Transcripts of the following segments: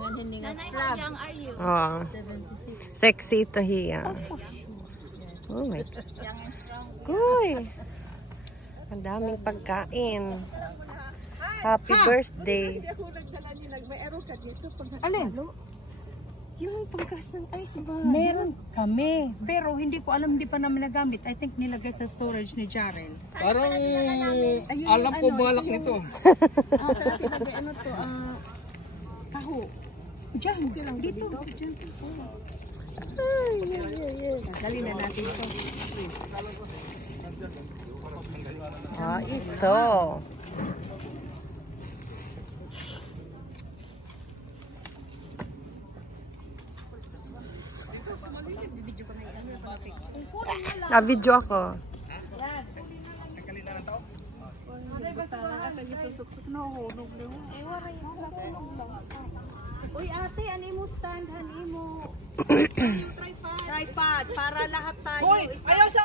young are you? Oh. 76. Sexy to hiya. Oh my God. Uy. Ang daming pagkain. Happy birthday. Alin? Yung panggas ng ice ba? Meron kami. Pero hindi ko alam, hindi pa namin nagamit. I think nilagay sa storage ni Jarrell. Parang alam ko balak nito. Sa atin lagay ano to? Taho. Diyan, dito. Diyan. Dali na natin ito. Ah, ito. Na-video ako. Uy ate, ano mo stand? Ano mo? Tripod para lahat tayo. Ayaw sa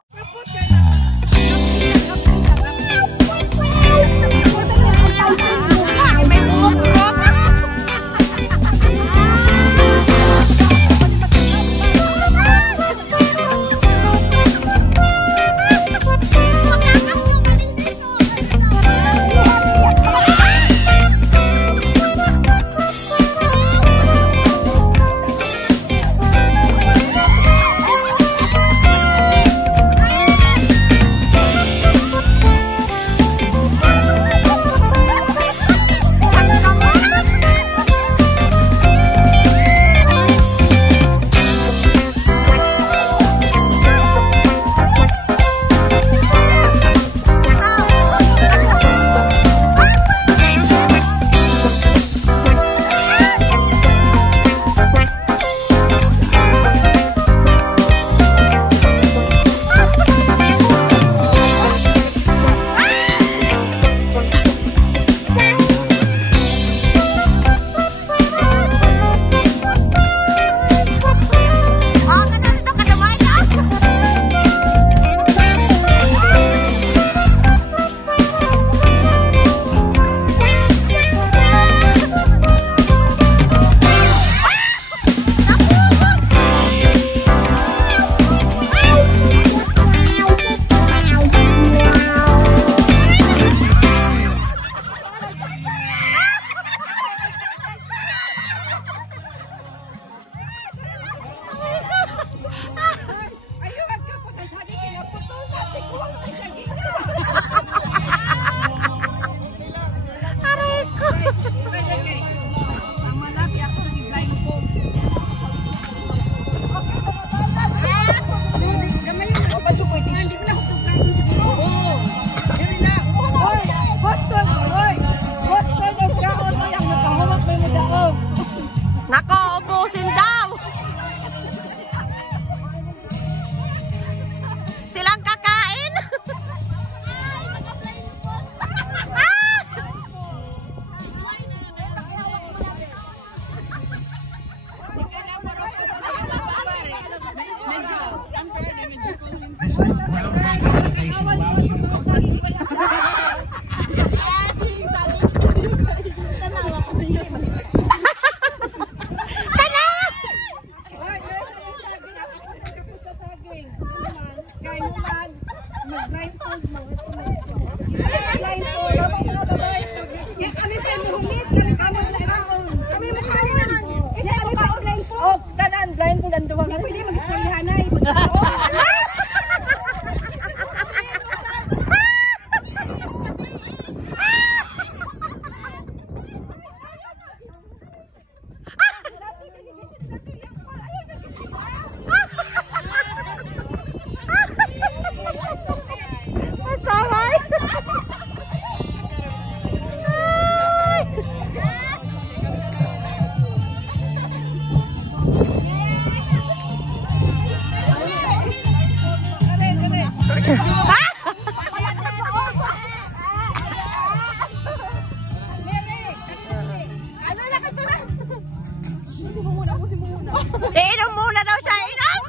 Inom muna daw siya, inom!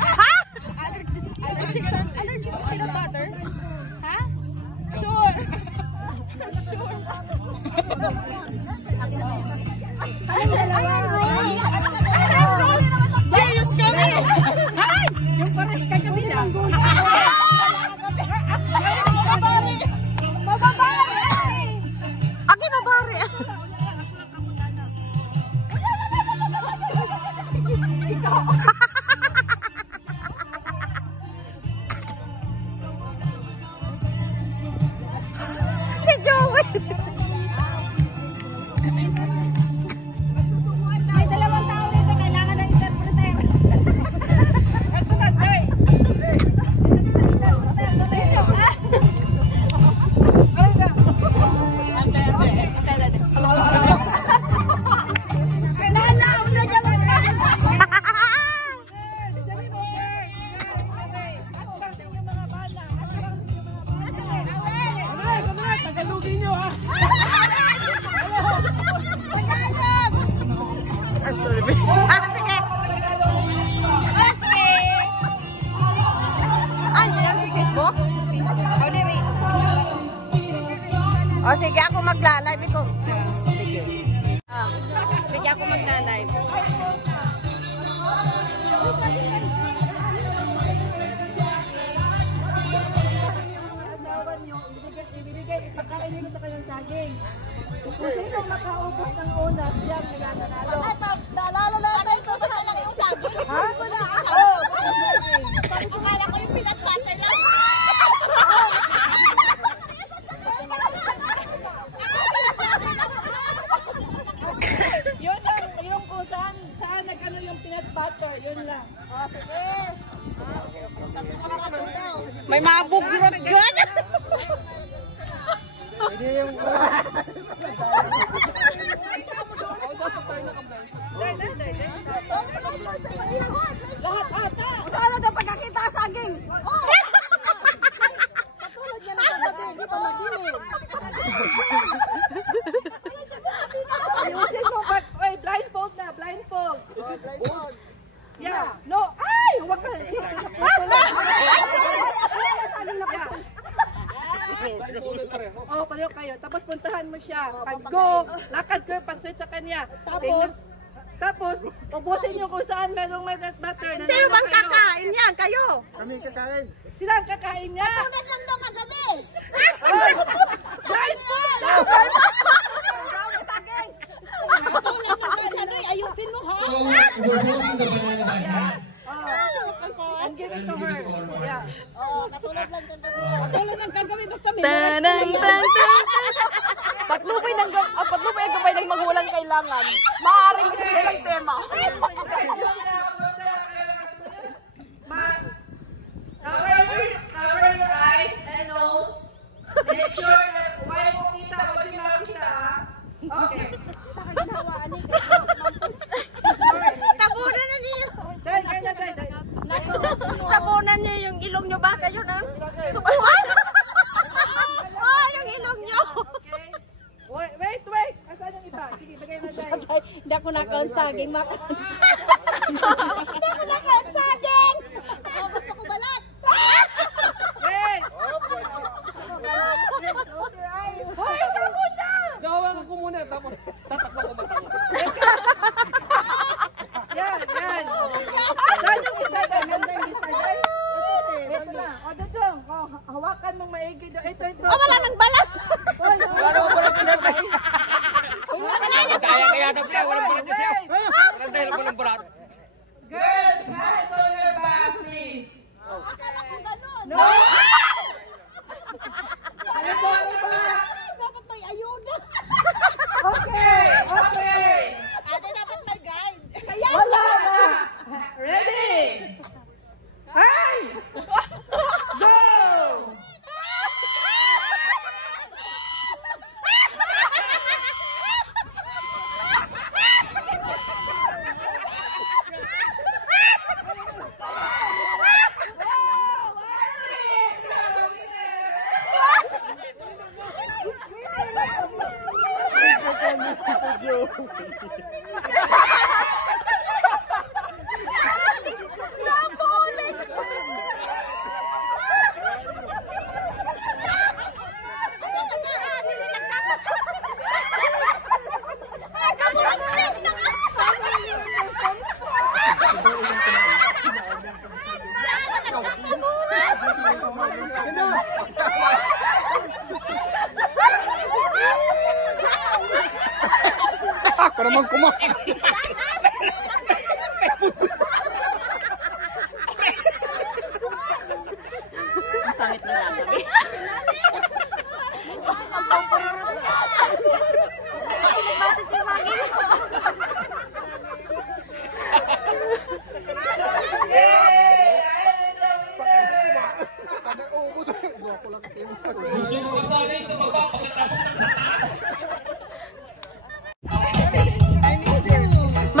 Ha? Allergic to peanut butter? Ha? Sure. Gayos kami! Ay! Yung pares ka kabila. Aki mabari. Si Joey. May dalawang tao dito, kailangan ng interpreter. Ito na, Day! Nalaw na dyan. Tagalugin nyo, ha? Ah, sorry. Sige. Ano yan? Facebook? O sige, ako magla-live ito. Sige. Sige, ako magla-live. Ipakain nyo sa kanyang saging. Kung sino makaubos ng una, siyang nananalo. Naalala natin ito sa kanyang yung saging. Ha? Wala. Oo. Akala ko yung peanut butter lang. Yun lang, yung kung saan nag-ano yung peanut butter, yun lang. O, sige. May mga bugrot dyan. Lahat ata. Saan na pagkakita sa saging? Oh. Patulad niya na kagabi, hindi pa mag-ilim. Ayusin mo, but, wait, blindfold na, blindfold. Yeah, no, ay, huwag ka. Oh, pareho kayo. Tapos puntahan mo siya. Pag go, lakad ko yung pansit sa kanya. Tapos, ubusin nyo kung saan merong may bread butter. Sino bang kakain yan? Kayo? Sila ang kakain niya. Patulad lang daw kagabi. Ay, blindfold! Patulad lang kagabi. Ayusin mo, ha? And give it to her. Yeah. Oo, katulad lang kagabi. Katulad lang kagabi, basta may Patlupay ang gabay ng magulang kailangan. Maaaring ito silang tema. Mas, cover your eyes and nose. Make sure that why mo kita, wag yung makita, ha? Okay. Tabunan na niyo. Dahil. Tabunan niyo yung ilong niyo ba? Kayo na. Subukan. Oh, yung ilong niyo. Okay. Wait. Asan yung iba? Sige, bagay na tayo. Hindi ako nakaon saging, Mak. Hindi ako nakain saging. Gusto ko balat. Wait! Hoy, tapon na! Gawa ko muna, tapos tatakbo ko matang. Yan. Saan yung isa dyan? Ganda yung isa dyan? Ito na. O, Dudong. Hawakan mong maigi. Ito. Oh, wala nang balat. Hoy, Kaya tapos walang balat niya siya. Walang dahil walang balat. girls, hands on your back, please. Akala ko ganun. No! Hands on your back. Dapat may ayuda. Okay. Ate, dapat may guide. Wala na. Ready? Ay! Go! Para magkumain. Ang pangit na sabi.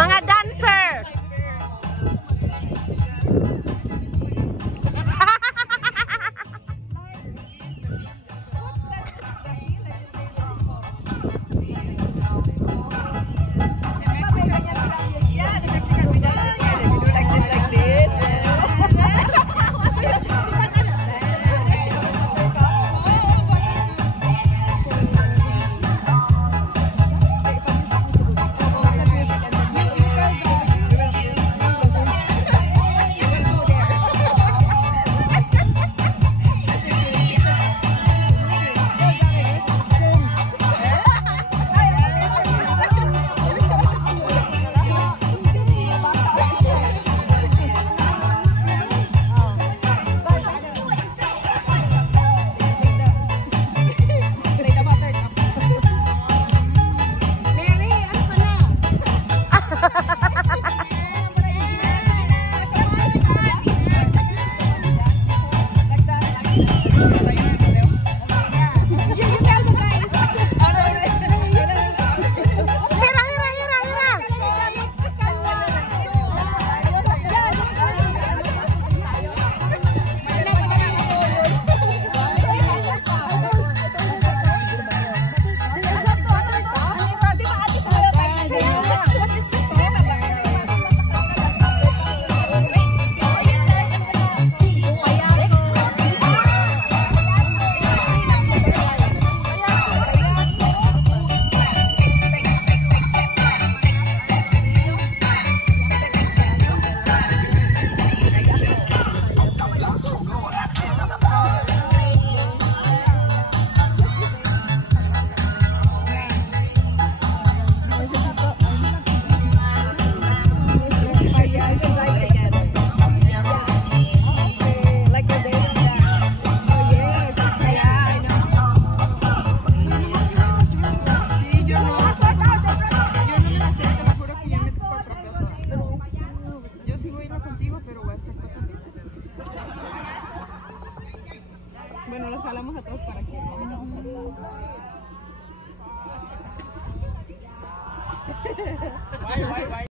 Mga dancer! Bueno, los jalamos a todos para que...